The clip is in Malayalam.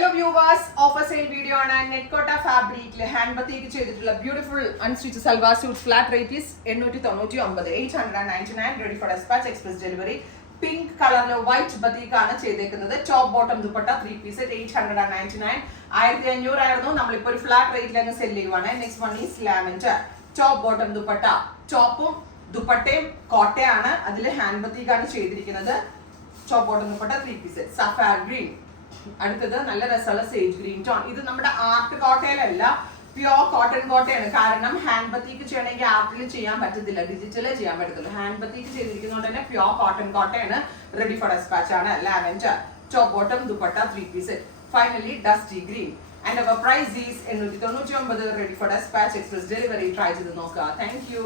Hello viewers, offer sale video on Netkota fabric hand batik ചെയ്തിട്ടുള്ള beautiful unstitched salwar suit flat rate is 899 ready for dispatch express delivery. Pink color white batik ആണ് ചെയ്തേക്കുന്നത്. Top bottom dupatta 3 piece at 899 1500 ആയിരുന്നു. നമ്മൾ ഇപ്പോൾ ഒരു flat rate ലാണ് സെൽ ചെയ്യുവാണ്. Next one is lavender. Top bottom dupatta. ടോപ്പും ദുപ്പട്ടയും കോട്ടയാണ്. അതിൽ ഹാൻഡ് ബത്തിക് ആണ് ചെയ്തിരിക്കുന്നത്. Top bottom dupatta 3 piece sapphire green. അടുത്തത് നല്ല രസമുള്ള സേജ് ഗ്രീൻ ടോൺ. ഇത് നമ്മുടെ ആർട്ട് കോട്ടയിലല്ല, പ്യോർ കോട്ടൺ കോട്ടയാണ്. കാരണം ഹാൻഡ് ബത്തിക്ക് ചെയ്യണമെങ്കിൽ ആർട്ടിൽ ചെയ്യാൻ പറ്റത്തില്ല, ഡിജിറ്റലേ ചെയ്യാൻ പറ്റത്തുള്ളൂ. ഹാൻഡ് ബത്തിക്ക് ചെയ്തിരിക്കുന്നതുകൊണ്ട് തന്നെ പ്യോർ കോട്ടൺ കോട്ടയാണ്. റെഡി ഫോർ ഡെസ്പാച്ച് ആണ്. Lavender top bottom dupatta 3 piece. Finally dusty green and our price is 899. Ready for despatch express delivery. Try ചെയ്ത് നോക്കുക. Thank U.